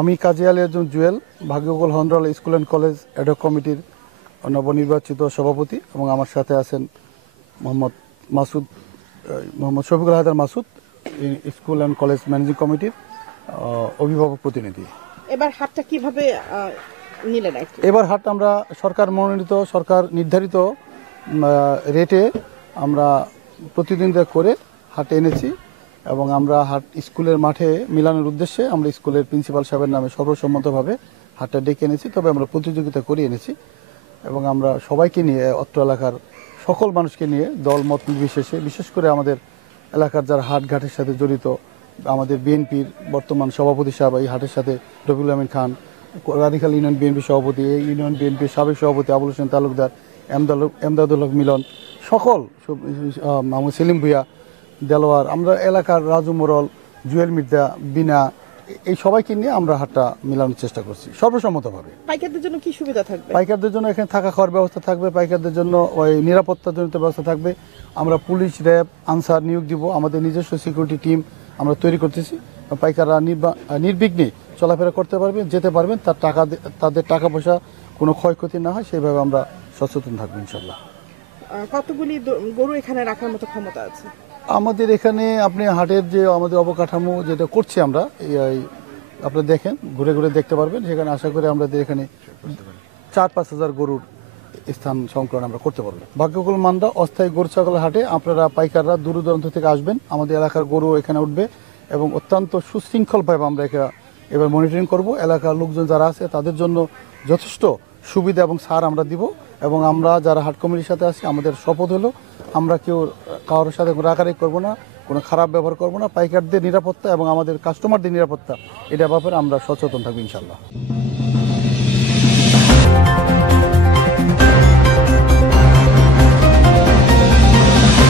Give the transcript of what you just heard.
আমি কাজী আলী একজন জুয়েল, ভাগ্যকুল হন্ড্রাল স্কুল অ্যান্ড কলেজ অ্যাডহক কমিটির নবনির্বাচিত সভাপতি, এবং আমার সাথে আছেন Mohammad Shafiqul Haider Masud, school and college managing কমিটির অভিভাবক প্রতিনিধি। এবার হাটটা কিভাবে নিলেন? এবার হাট আমরা সরকার মনোনীত, সরকার নির্ধারিত রেটে আমরা প্রতিদ্বন্দ্বিতা করে হাটে এনেছি, এবং আমরা হাট স্কুলের মাঠে মিলানোর উদ্দেশ্যে আমরা স্কুলের প্রিন্সিপাল সাহেবের নামে সর্বসম্মতভাবে হাটটা ডেকে এনেছি। তবে আমরা প্রতিযোগিতা করে এনেছি, এবং আমরা সবাইকে নিয়ে, অত্র এলাকার সকল মানুষকে নিয়ে, দল মত নির্বিশেষে, বিশেষ করে আমাদের এলাকার যারা হাটঘাটের সাথে জড়িত, আমাদের বিএনপির বর্তমান সভাপতি সাহেব এই হাটের সাথে রবিউল আমিন খান, রাদিখাল ইউনিয়ন বিএনপি সভাপতি, এই ইউনিয়ন বিএনপির সাবেক সভাপতি আবুল হোসেন তালুকদার, এমদাদুল হক মিলন, সকল মোহাম্মদ সেলিম ভুইয়া, দেলোয়ার, আমরা এলাকার রাজু মোরল, জুয়েল মির্জা, বিনা, এই সবাইকে নিয়ে আমরা হাটটা মিলানোর চেষ্টা করছি সর্বসম্মতভাবে। পাইকারদের জন্য কি সুবিধা থাকবে? পাইকারদের জন্য এখানে থাকা খাওয়ার ব্যবস্থা থাকবে, পাইকারদের জন্য ওই নিরাপত্তাজনিত ব্যবস্থা থাকবে। আমরা পুলিশ, র্যাব, আনসার নিয়োগ দিব, আমাদের নিজস্ব সিকিউরিটি টিম আমরা তৈরি করতেছি। পাইকাররা নির্বিঘ্নে চলাফেরা করতে পারবেন, যেতে পারবেন, তাদের টাকা পয়সা কোনো ক্ষয়ক্ষতি না হয় সেইভাবে আমরা সচেতন থাকবো ইনশাল্লাহ। কতগুলি গরু এখানে রাখার মতো ক্ষমতা আছে? আমাদের এখানে আপনি হাটের যে আমাদের অবকাঠামো যেটা করছি আমরা, আপনি দেখেন, ঘুরে ঘুরে দেখতে পারবেন, সেখানে আশা করি আমাদের এখানে 4-5 হাজার গরুর স্থান সংকলন আমরা করতে পারবো। ভাগ্যকুল মান্দা অস্থায়ী গরু ছাগলের হাটে আপনারা পাইকাররা দূর দূরান্ত থেকে আসবেন, আমাদের এলাকার গরু এখানে উঠবে, এবং অত্যন্ত সুশৃঙ্খলভাবে আমরা এবার মনিটরিং করব। এলাকার লোকজন যারা আছে তাদের জন্য যথেষ্ট সুবিধা এবং ছাড় আমরা দিব, এবং আমরা যারা হাট কমিটির সাথে আছি আমাদের শপথ হলো আমরা কেউ কারোর সাথে রাগারাগি করবো না, কোনো খারাপ ব্যবহার করবো না। পাইকারদের নিরাপত্তা এবং আমাদের কাস্টমারদের নিরাপত্তা, এটা ব্যাপারে আমরা সচেতন থাকবো ইনশাল্লাহ।